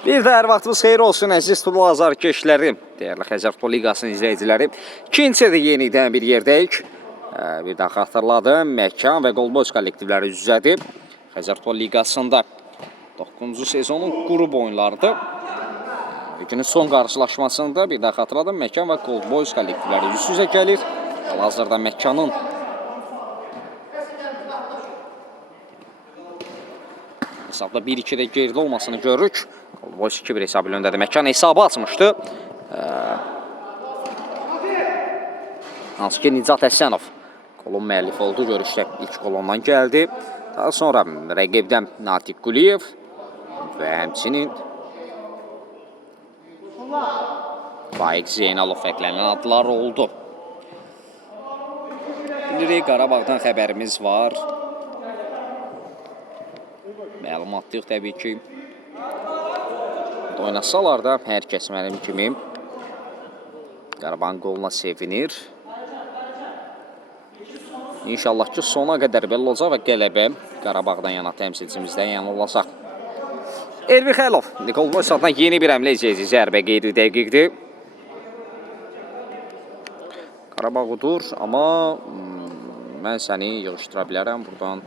Bir də hər vaxtınız xeyir olsun əziz futbol azarkeşləri, dəyərli Xəzər Futbol Liqasının izləyiciləri. İkincisi də yenidən bir yerdəyik. Bir daha xatırladım, Məkan və Qolboz kollektivləri üz-üzədir. Xəzər Futbol Liqasında 9-cu sezonun qrup oyunlarıdır. Günün son qarşılaşmasında bir daha xatırladım, Məkan və Qolboz kollektivləri üz-üzə gəlir. Hal-hazırda Məkanın hesabda 1-2-də geridə olmasını görürük. Qolboz 2-1 hesabı öndədir. Məkan hesabı açmışdı. Hansı ki Nicat Həsənov qolun müəllifi oldu. Görüşdə ilk qol ondan gəldi. Daha sonra rəqibdən Natiq Quliyev və həmçinin Faiq Zeynalov fərqlənən adlar oldu. Bilirik, Qarabağdan xəbərimiz var. Məlumatlıyıq təbii ki. Oynasalar da hər kəs mənim kimi Qarabağın qoluna sevinir. İnşallah ki sona qədər belə olacaq və qələbə Qarabağdan yana təmsilçimizdən yana olacaq. Elvi Xəlov, Qolboz adına yeni bir əmlə izləyəcək. Zərbə qeyri dəqiqdir. Qarabağ udur, amma mən səni yığışdıra bilərəm buradan.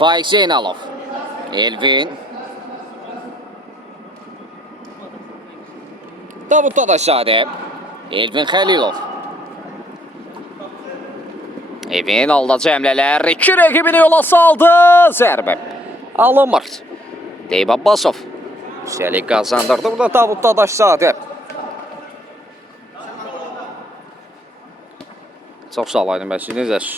Faiq Zeynalov, Elvin, Davud Dadaşzadə, Elvin Xəlilov. Elvin aldaca əmlələr, 2 rəqibini yola saldı, zərbə alınmır. Deyib Abbasov, yüksəlik qazandırdı burada Davud Dadaşzadə. Çox sağ olaydım, bəs necəsiz?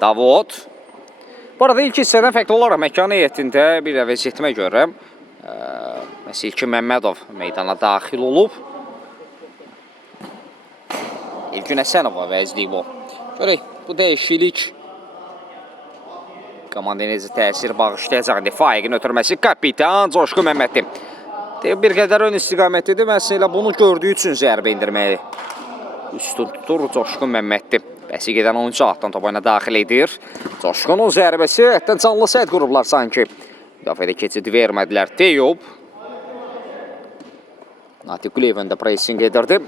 Davud. Bu arada ilk hissədən fərqli olaraq Məkan heyətində bir vəziyyətimə görə məsələn İlkin Məmmədov meydana daxil olub. İlkin Həsənova vəzliyib o. Görək, bu dəyişiklik komandaya necə təsir bağışlayacaq. Faiqin ötürməsi kapitan Coşqun Məmmədli. Bir qədər ön istiqamətidir. Məsələn bunu gördüyü üçün zərbə indirməyi üstün tutur Coşqun Məmmədli. Bəsi gedən oyuncu altdan top oyuna daxil edir. Coşqunun zərbəsi hətdən canlı səhət qurublar sanki. Müdafiədə keçid vermədilər. Deyub. Natiq Quliyevin də pressing edirdi.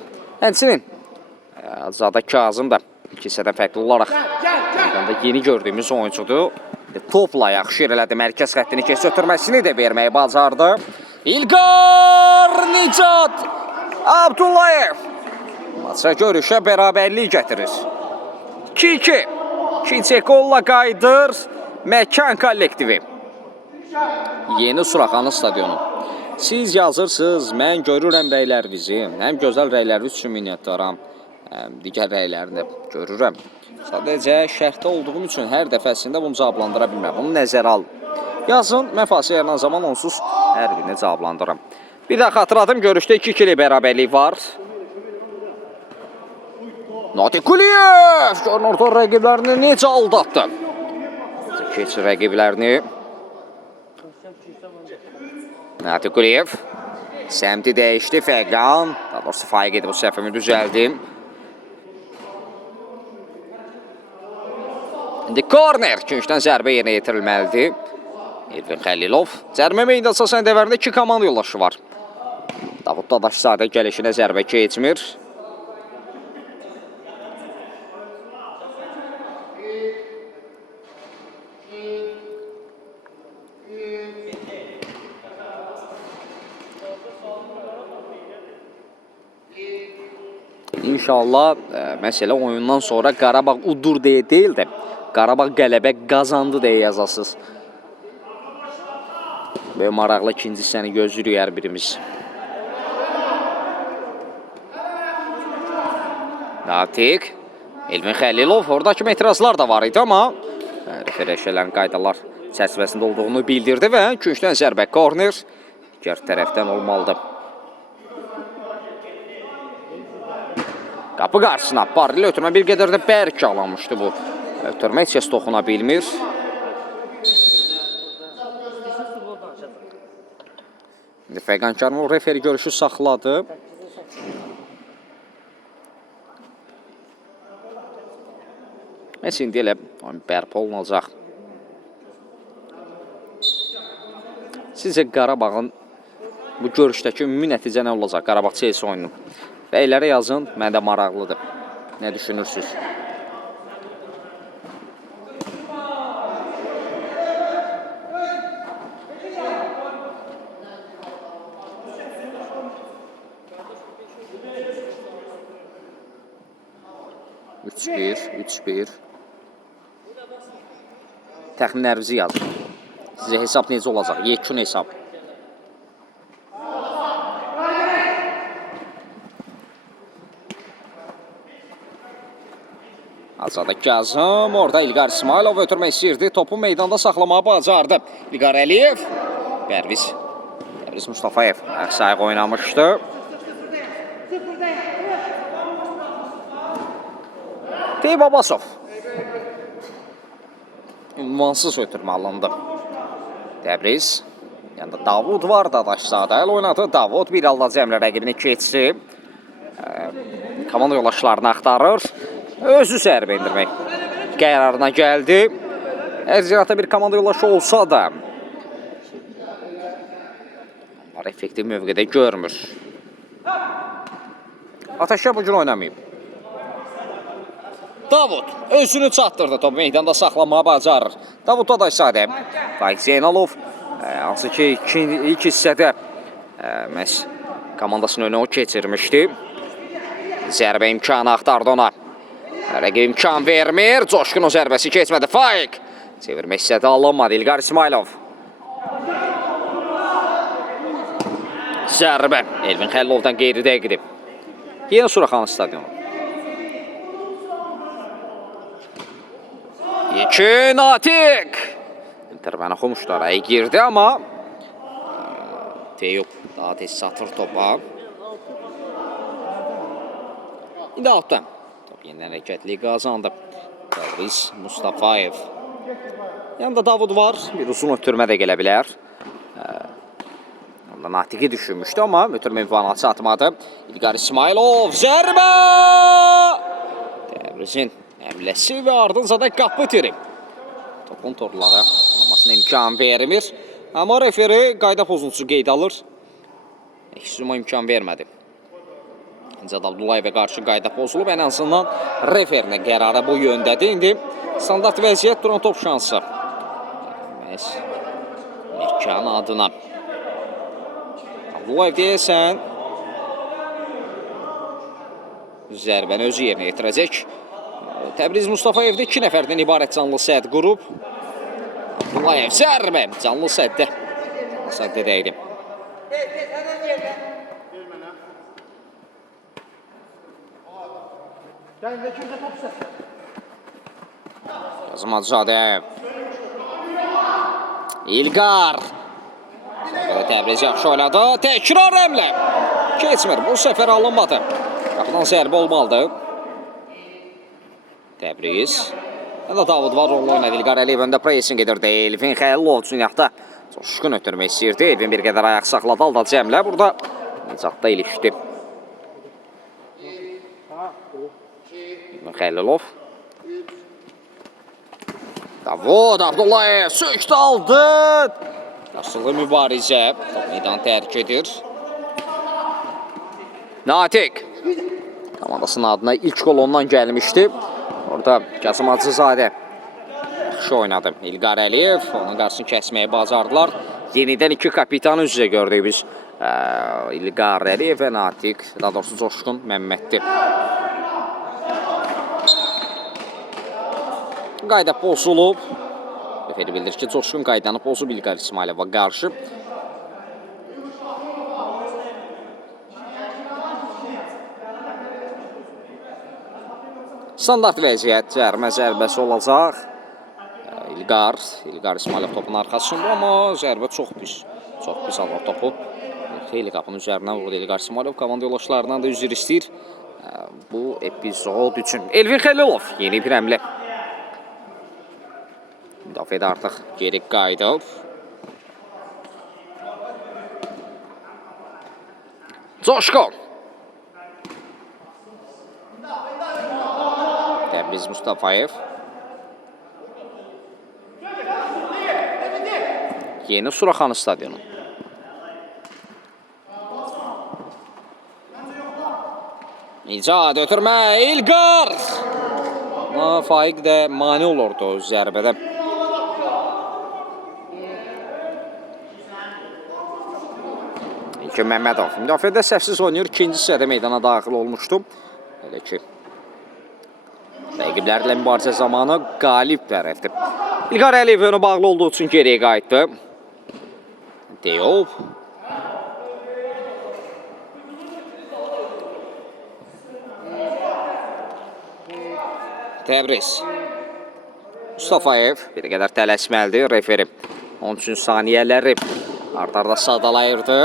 Həmçinin Zada Kazım da iki hissədən fərqli olaraq yeni gördüyümüz oyuncudur. Topla yaxşı elədi. Mərkəz xəttini keçid ötürməsini də verməyi bacardı. İlqar Nicat Abdullayev maça görüşə bərabərlik gətirir. 2-2. İkinci qolla qayıdır Məkan kollektivi. Yeni Suraxanı stadionu. Siz yazırsınız, mən görürəm rəylərinizi. Həm gözəl rəyləriniz üçün minnətdaram, həm digər rəylərini də görürəm. Sadəcə şərtdə olduğum üçün hər dəfəsində bunu cavablandıra bilməm. Bunu nəzərə al. Yazın, mən fasilə yaranan zaman onsuz hər birini cavablandırıram. Bir daha xatırladım, görüşdə 2-2 bərabərlik var. Natiq Quliyev görün orta rəqiblərini necə aldatdı. Keçir rəqiblərini. Natiq Quliyev səmti dəyişdi. Fəqan, daha doğrusu Faiq edib, bu səhvimi düzəldim. İndi korner, küncdən zərbə yerinə yetirilməlidir. Elvin Xəlilov. Cərimə meydan əsasən dəvərində 2 komanda yoldaşı var. Davud Dadaşzadə gəlişinə zərbə keçmir. İnşallah məsələ oyundan sonra Qarabağ udur deyə deyil də Qarabağ qələbə qazandı deyə yazasınız. Belə maraqlı ikinci hissəni gözləyirik hər birimiz. Natiq, Elvin Xəlilov, oradakı etirazlar da var idi, amma refereşələrin qaydalar çərçivəsində olduğunu bildirdi və küncdən zərbə korner digər tərəfdən olmalıdır. Qapı qarşısına barili ötürmə bir qədər də bərk alınmışdı bu. Ötürmə heç kəs toxuna bilmir. Fəqan Kərimov referi görüşü saxladı. Məhz indi elə bərpa olunacaq. Sizcə Qarabağın bu görüşdəki ümumi nəticə nə olacaq Qarabağ-Chelsea oyununun? Rəylərə yazın, mənə də maraqlıdır. Nə düşünürsünüz? Üç bir. Təxminlərinizi yazın. Sizə hesab necə olacaq? Yekun hesab. Azada Kazım, orada İlqar İsmailov ötürmək istəyirdi. Topu meydanda saxlamağı bacardı. İlqar Əliyev, Pərviz Mustafayev ayaq oynamışdı. Teyib Abbasov. Ünvansız ötürmə alındı. Təbriz. Yanında Davud var, Dadaşzadə əl oynadı. Davud bir halda Cəmlə rəqibini keçdi. Komanda yoldaşlarını axtarır. Özü zərbə indirmək qərarına gəldi. Ərziyata bir komanda yoldaşı olsa da onlar effektiv mövqedə görmür. Ataşya bugün oynamayıb. Davud özünü çatdırdı. Top meydanda saxlamağı bacarır. Davud Dadaşzadə, Faiq Zeynalov, hansı ki ilk hissədə məhz komandasının önünə o keçirmişdi. Zərbə imkanı axtardı ona. Rəqib imkan vermir. Coşqun o zərbəsi keçmədi. Faiq çevirmək istədi, alınmadı. İlqar İsmailov. Zərbə Elvin Xəllovdan qeyri dəqiqdir. Yeni Suraxanı stadionu. Natik. İnterməni Xomuşlaraya girdi, amma Teyub daha tez satır topa. İndi altdan. Top yenidən hərəkətli qazandı. Pərviz Mustafayev. Yanında Davud var. Bir uzun ötürmə də gələ bilər. Onda Natiqi düşünmüşdü, amma ötürmə imkanı çatmadı. İlqar İsmailov. Zərbə! Təbrizin həmləsi və ardınca da qapı itirim. Topun torlara olmasına imkan vermir. Amma referi qayda pozuntusu qeyd alır. Eksizuma imkan vermədi. İncəd Abdullayevə qarşı qayda pozulub. Ən azından referinə qərarı bu yöndədir. İndi standart vəziyyət duran top şansı. Mekan adına. Abdullayev deyəsən zərbəni özü yerinə yetirəcək. Təbriz Mustafayevdə 2 nəfərdən ibarət canlı sədd qurub. Abdullayev zərbə canlı səddə. Səddədəydi. Qazım Hacızadə. İlqar. Təbriz yaxşı oynadı. Təkrar həmlə. Keçmir. Bu səfər alınmadı. Qapıdan zərbə olmalıdır. Təbriz. Yanda Davud var, onunla oynadı. İlqar Əliyev öndə pressing edirdi. Elvin Xəlilov Cünyaqda coşqun ötürmək istəyirdi. Elvin bir qədər ayaq saxladı. Alda Cəmlə burada nicatda ilişdi. Elvin Xəlilov. Davud Abdullayev söktü aldı. Asılı mübarizə. Top meydan tərk edir. Natiq. Komandasının adına ilk gol ondan gəlmişdi. Orada Qasım Hacızadə yaxşı oynadı. İlqar Əliyev onun qarşısını kəsməyə bacardılar. Yenidən 2 kapitan üz-üzə gördük biz. İlqar Əliyev və Natiq, daha doğrusu Coşqun Məmməddir. Qayda pozulub. Referi bildirir ki, Coşqun qaydanı pozub İlqar İsmailova qarşı. Standart vəziyyət, cərimə zərbəsi olacaq. İlqar İsmailov topun arxasında, amma zərbə çox pis alır topu. Xeyli qapının üzərindən vurdu İlqar İsmailov. Komanda yoldaşlarından da üzr istəyir bu epizod üçün. Elvin Xəlilov yeni bir həmlə. Müdafiədə artıq geri qayıdıb. Coşqun. Təbriz Mustafayev. Yeni Suraxanı stadionu. İcad ötürmə, İlqar. Faiq də mane olurdu zərbədə. İlkin Məmmədov. Müdafiədə səhvsiz oynayır. İkinci hissədə meydana daxil olmuşdu. Elə ki, rəqiblərlə mübarizə zamanı qalib tərəfdir. İlqar Əliyev önə bağlı olduğu üçün geriyə qayıtdı. Deyov. Təbriz. Mustafayev bir qədər tələsməlidir. Referi 13 saniyələri ard-arda sadalayırdı.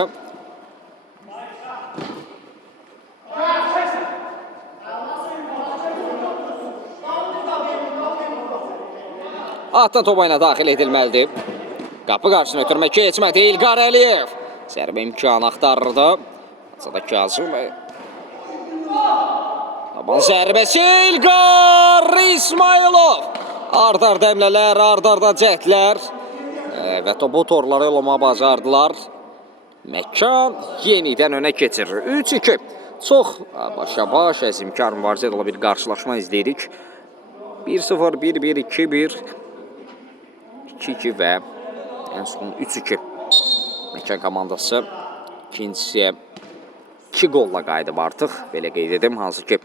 Atdan topa ilə daxil edilməlidir. Qapı qarşısına ötürmə keçmədi. İlqar Əliyev. Zərbə imkanı axtarırdı. Atada Kazım. Taban zərbəsi İlqar İsmailov. Ard-arda əmlələr, ard-arda cəhdlər. Və topu torlara yollamağa bacardılar. Məkan yenidən önə keçirir. 3-2. Çox başa-baş, əzimkar mübarizə ilə bir qarşılaşma izləyirik. 1-0, 1-1, 2-1, 2-2 və ən son 3-2. Məkan komandası ikincisiyə 2 qolla qayıdıb artıq. Belə qeyd edim, hansı ki,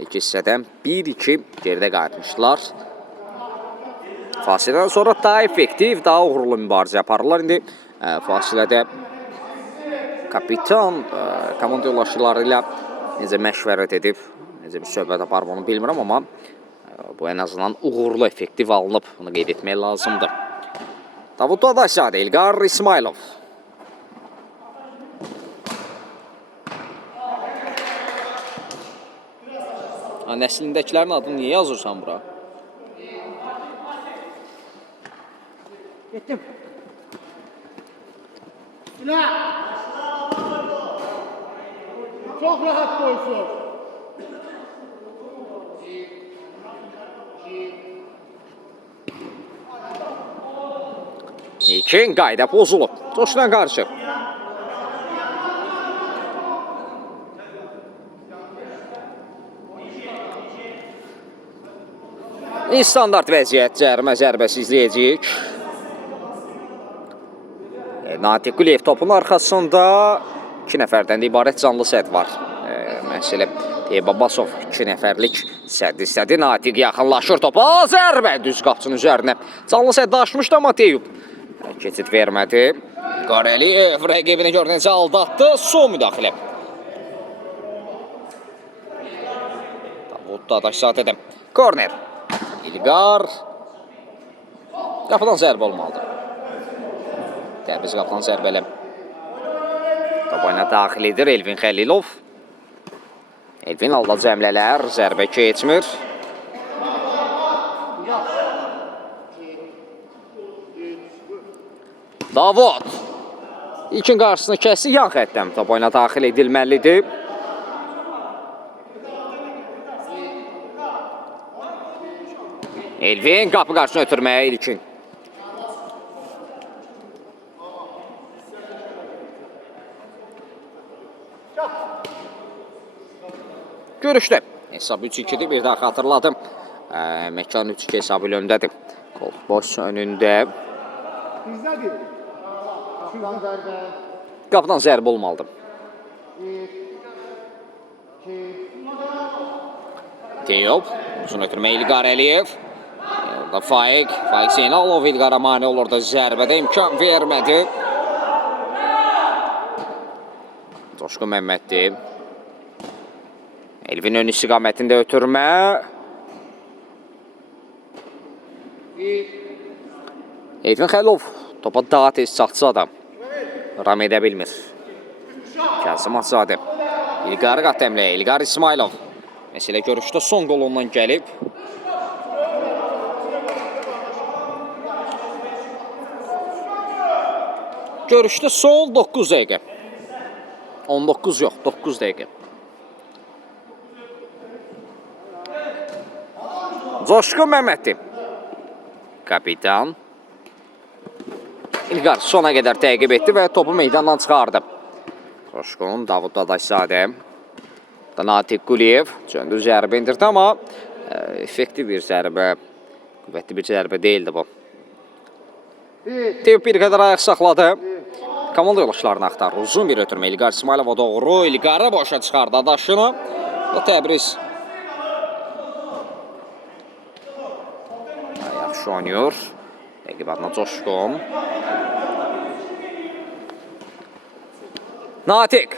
ilk hissədən 1-2 geridə qayıtmışdılar. Fasilədən sonra daha effektiv, daha uğurlu mübarizə yaparlar. İndi fasilədə kapitan komanda yoldaşları ilə necə məşvərət edib, necə bir söhbət aparıb onu bilmirəm, amma bu en azından uğurlu, effektiv alınıb. Bunu qeyd etmək lazımdır. Davud Dadaşzadə, İlqar İsmailov. Nəslindəkilərin adını niyə yazırsan bura? Getdim. Silah. Çok rahat koysun. İlkin qayda pozulub. Coşquna qarşı. Standart vəziyyət, cərimə zərbəsi izləyəcəyik. Natiq Quliyev topun arxasında 2 nəfərdən ibarət canlı sədd var. Məsələ Babasov 2 nəfərlik sədd istədi. Natiq yaxınlaşır topa. Zərbə düz qapçının üzərinə. Canlı sədd aşmışdı, amma Teyub keçid vermədi. Qarəliyev rəqibini gör necə aldatdı. Son müdaxilə. Davud Dadaşzadədən. Korner. İlqar. Qapıdan zərbə olmalıdır. Təbriz qapıdan zərbələ. Topa daxil edir Elvin Xəlilov. Elvin alda cəmlələr. Zərbə keçmir. Davud. İlkin qarşısını kəsdi. Yan xəttəm topa daxil edilməlidir. Elvin qapı qarşısına ötürməyə ilkin. Görüşdə. Hesab 3-2'dir. Bir daha xatırladım. Məkan 3-2 hesabı ilə öndədir. Boş önündə. Qapıdan zərbə olmalıdır. Teyov. Uzun ötürmə İlqar Əliyev. Orada Faiq Zeynalov İlqara mane olur da zərbədə imkan vermədi. Coşqun Məmməddir. Elvin ön istiqamətində ötürmə. Elvin Xəlilov topa daha tez çatsa da ram edə bilmir. Kazım Atzadə. İlqarı qat əmləyə. İlqar İsmailov. Məsələ görüşdə son qol ondan gəlib. Görüşdə son 9 dəqiqə. 19 yox, 9 dəqiqə. Coşqun Məmmədli. Kapitan. İlqar sona qədər təqib etdi və topu meydandan çıxardı. Coşqun, Davud Dadaşzadə. Natiq Quliyev. Cöndü zərbə indirdi, amma effektiv bir zərbə, qüvvətli bir zərbə deyildi bu. Tev bir qədər ayaq saxladı. Komanda yoldaşlarını axtarır. Uzun bir ötürmə. İlqar İsmailova doğru. İlqarı boşa çıxardı adaşını. Və Təbriz. Yaxşı oynayır. Təqib adına Coşqun. Natiq.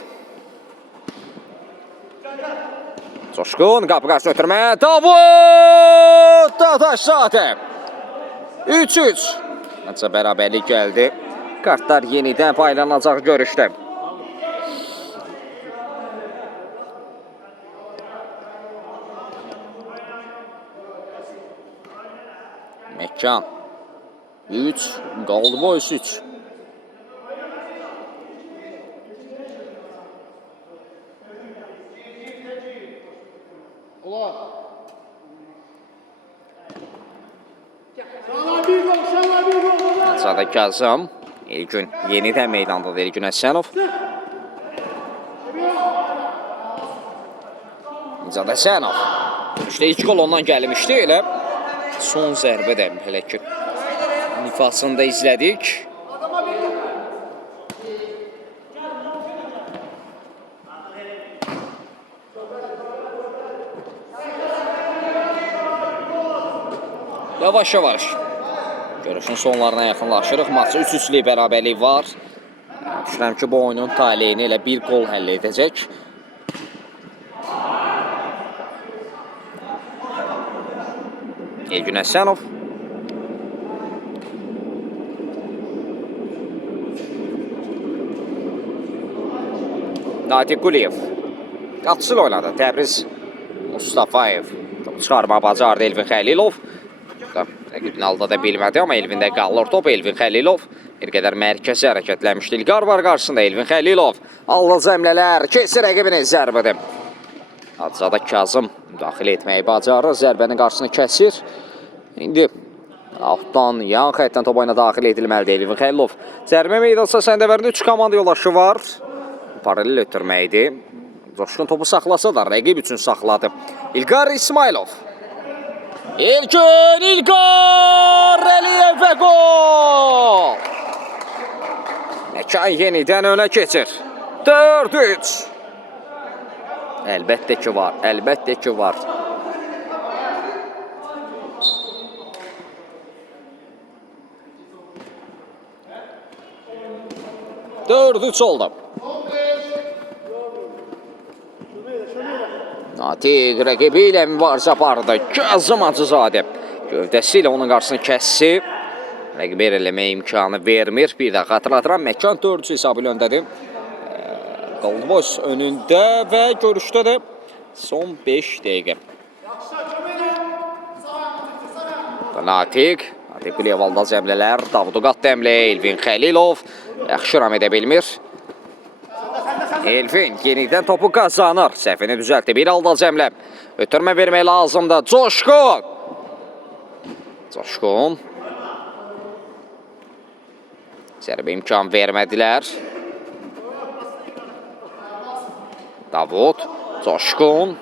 Coşqun, qapı qarşı ötürmə. Davud Dadaşzadə. 3-3. Ancaq bərabərlik gəldi. Kartlar yenidən paylanacaq görüşdə. Məkkan. 3. Qaldı boys 3. Azada Kazım. İlgün yenidən meydandadır İlgün Həsənov. Azada Həsənov. İşte ilk gol ondan gəlmişdi elə. Son zərbə də hələ ki nifasını da izlədik. Yavaş-yavaş görüşün sonlarına yaxınlaşırıq. Maçı 3-3'lük bərabərlik var. Düşünürəm ki, bu oyunun taleyini elə bir gol həll edəcək. İlgün Həsənov. Natiq Quliyev. Qaçışıl oynadı. Təbriz Mustafayev. Çıxarma bacardı Elvin Xəlilov. Rəqibini aldada bilmədi, amma Elvində qalır top. Elvin Xəlilov bir qədər mərkəzi hərəkətləmişdi. İlqar var qarşısında Elvin Xəlilov. Aldı zəmlələr, kesir rəqibini zərbədir. Aczada Kazım daxil etməyi bacarır, zərbənin qarşısını kəsir. İndi altdan, yan xəttdən top oyuna daxil edilməlidir Elvin Xəlilov. Zərbə meydansa səndəvərində 3 komanda yolaşı var. Paralel ötürməkdir. Coşqun topu saxlasa da rəqib üçün saxladı. İlqar İsmailov. İlgün, İlqar Əliyev və gol! Məkan yenidən önə keçir. 4-3. Əlbəttə ki var, əlbəttə ki var. Dördüç oldu. Natiq rəqibi ilə mübarizə apardı. Kazım Hacızadə gövdəsi ilə onun qarşısını kəssi. Rəqibi eləməyə imkanı vermir. Bir də xatırlatıram, Məkan 4-3 hesabı ilə öndədir. Qaldıboş önündə və görüşdə də son 5 dəqiqə. Natiq Quliyev aldı zəmlələr. Davudu qatdı əmlə. Elvin Xəlilov yaxşı ram edə bilmir. Elvin yenidən topu qazanır. Səhvini düzəltdi. Bir aldı cəmlə. Ötürmə vermək lazımdır. Coşqun. Coşqun. Zərbə imkan vermədilər. Davud. Coşqun.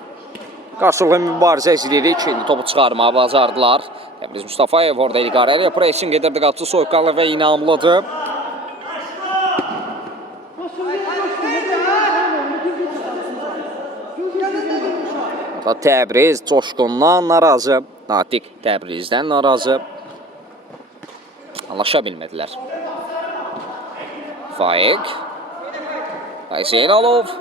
Qarşılıqlı mübarizə izləyirik. Şimdi topu çıxarmağa bacardılar. Təbriz Mustafayev orada İlqar Əliyev pressing edirdi. Qapısı soyuqqanlı və inamlıdır. Təbriz Coşqundan narazı. Natiq Təbrizdən narazı. Anlaşa bilmədilər. Faiq. Zeynalov.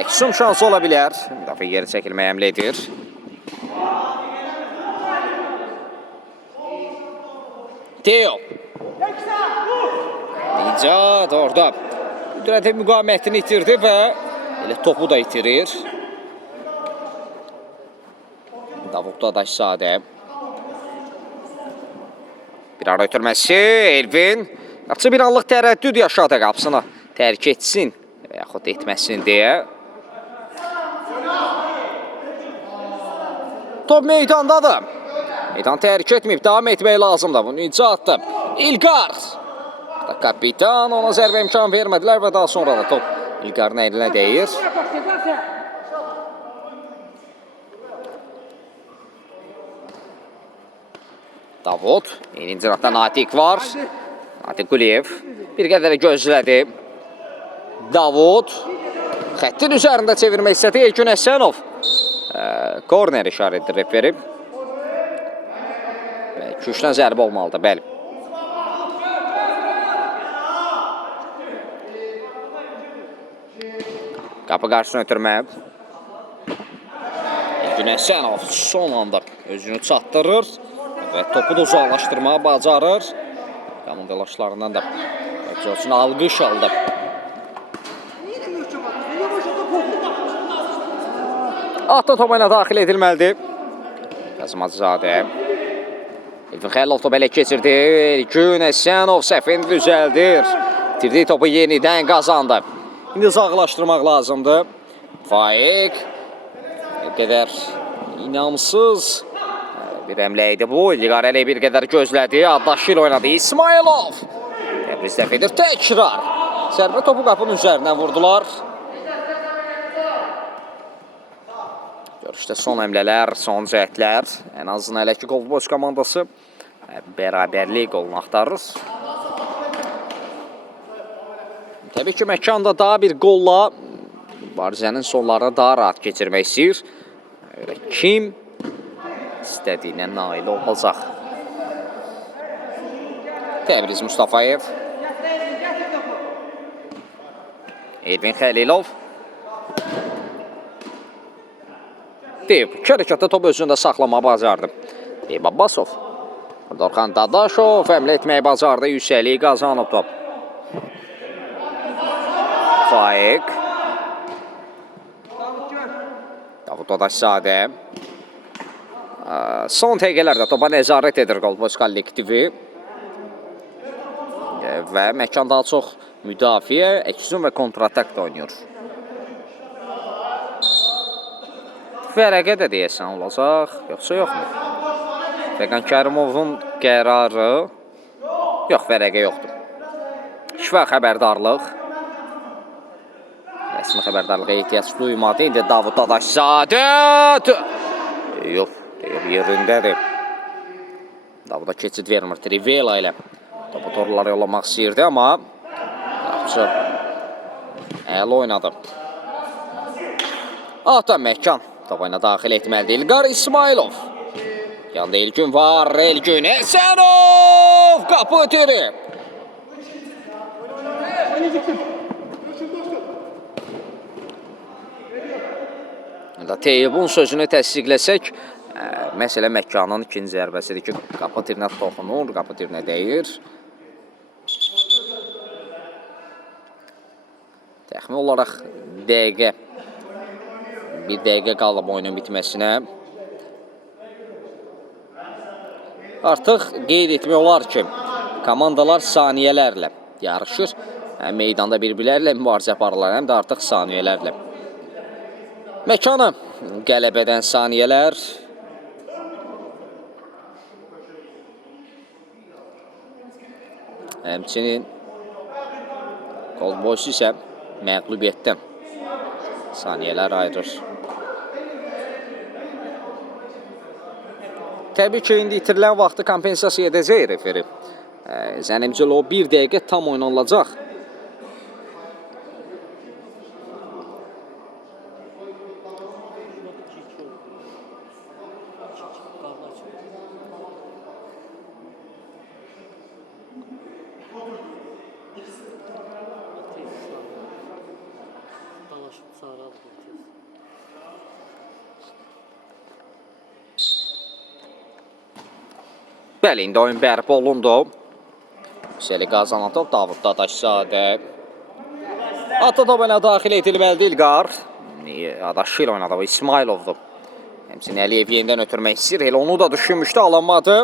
Əksum şansı ola bilər. Müdafiə geri çəkilməyə əmr edir. Teo. Nicat orada. Qüdrəti müqamətini itirdi və elə topu da itirir. Davud Dadaşzadə. Bir ara ötürməsi. Elvin. Qapısı bir anlıq tərəddüd yaşadı qapısını. Tərk etsin və yaxud etməsin deyə. Top meydandadır. Meydan tərk etməyib, davam etmək lazımdır. Bunu icatdır. İlqar. Kapitan ona zərbə imkan vermədilər və daha sonra da top İlqarın əlinə deyir. Davud, yeni cinatda Natiq var. Natiq Quliyev bir qədər gözlədi. Davud, xəttin üzərində çevirmək istədi. Elgün Əsənov korner işarət verib. Və güclə zərbə olmalıdır, bəli. Qapı qarşısına ötürmə. Elgün Əsənov son anda özünü çatdırır. Və topu da uzaqlaşdırmağa bacarır. Komandalaşlarından da üçün alqış aldı. Atla topu ilə daxil edilməlidir. Qazımacızadə. Elvin Xəlilov topu elə keçirdi. Elgün Əsənov səhvini düzəldir. Bitirdiyi topu yenidən qazandı. İndi uzaqlaşdırmaq lazımdır. Faiq. Bir qədər inamsız bir əmlə idi bu. İlqar elə bir qədər gözlədi. Addaşil oynadı. İsmailov. Təbriz dəf edir. Təkrar. Sərbə topu qapının üzərindən vurdular. Görüşdə son əmlələr, son cəhətlər. Ən azından elə ki, Qolboys komandası bərabərlik qolunu axtarır. Təbii ki, məkanda daha bir qolla mübarizənin sonlarını daha rahat keçirmək istəyir. Kim istədiyinə nail olacaq. Təbriz Mustafayev. Elvin Xəlilov. Deyib, iki hərəkətdə top özündə saxlamağı bacardı. Deyib Abbasov. Dorxan Dadaşov əmlə etməyi bacardı. Yüksəliyi qazanıb top. Faiq. Davud Dadaşzadə. Son dəqiqələrdə topa nəzarət edir Qolboys kollektivi. Və məkan daha çox müdafiə, əksun və kontratak da oynayır. Vərəqə də deyəsən olacaq, yoxsa yoxmu? Fəqan Kərimovun qərarı... Yox, vərəqə yoxdur. Şifa xəbərdarlıq. Rəsmi xəbərdarlığa ehtiyac duymadı. İndi Davud Dadaşzadə. Yox, yerindədir. Davuda keçid vermir. Trivela ilə topu torları yollamaq istəyirdi, amma yaxşı əl oynadı. Ata Məkan topu ilə daxil etməlidir. İlqar İsmailov. Yanda Elgün var. Elgün Əsənov. Qapı ötürü. Teyyubun sözünü təsdiqləsək, məsələ Məkanın ikinci zərbəsidir ki, qapı tirinə toxunur, qapı tirinə deyir. Təxmin olaraq bir dəqiqə qalıb oyunun bitməsinə. Artıq qeyd etmək olar ki, komandalar saniyələrlə yarışır. Həm meydanda bir-birlərlə mübarizə aparırlar, həm də artıq saniyələrlə. Məkanı qələbədən saniyələr. Həmçinin Qolboys isə məğlubiyyətdən saniyələr ayırır. Təbii ki, indi itirilən vaxtı kompensasiya edəcək referi. Zənimcəl o bir dəqiqə tam oynanılacaq. Bəli, indi oyun bərpa olundu. Yüksəli qazanan top Davud Dadaşzadə. Atla top ilə daxil edilməlidir İlqar. Adaşil oynadı, İsmailovdur. Həmçinin Əliyev yenidən ötürmək istəyir. Elə onu da düşünmüşdü, alınmadı.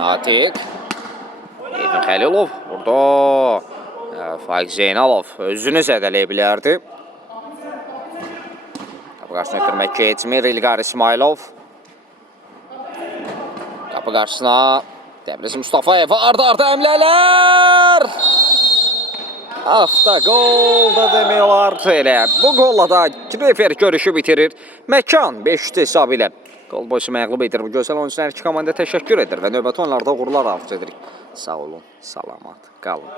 Natiq. Elvin Xəlilov. Burada Faiq Zeynalov özünü zədələyə bilərdi. Qapı qarşısına ötürmək keçmir. İlqar İsmailov. Qapı qarşısına Təbriz Mustafayev. Arda əmlələr. Avtogol da demək olar. Elə bu qolla da refer görüşü bitirir. Məkan 5-3 hesabı ilə qol boysu məğlub edir. Bu gözəl oyuncular iki komanda təşəkkür edir və növbəti oyunlarda uğurlar arzu edirik. Sağ olun, salamat qalın.